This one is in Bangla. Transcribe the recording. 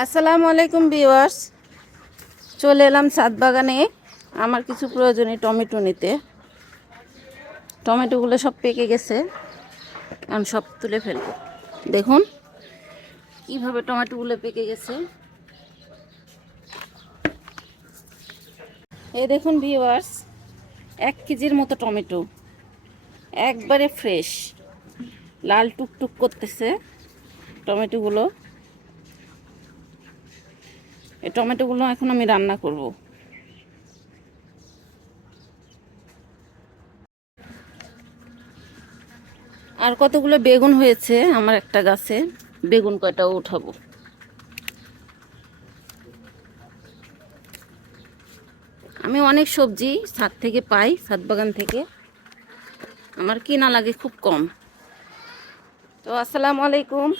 আসসালামু আলাইকুম ভিউয়ার্স। চলে এলাম ছাদ বাগানে। আমার কিছু প্রয়োজনীয় টমেটো নিতে। টমেটোগুলো সব পেকে গেছে। এখন সব তুলে ফেলব। দেখুন কীভাবে টমেটোগুলো পেকে গেছে। এই দেখুন ভিউয়ার্স, এক কেজির মতো টমেটো। একবারে ফ্রেশ। লাল টুকটুক করতেছে টমেটোগুলো। এই টমেটোগুলো এখন আমি রান্না করব। আর কতগুলো বেগুন হয়েছে আমার একটা গাছে, বেগুন কয়টাও উঠাবো। আমি অনেক সবজি ছাদ থেকে পাই, ছাদ বাগান থেকে। আমার কিনা লাগে খুব কম। তো আসসালামু আলাইকুম।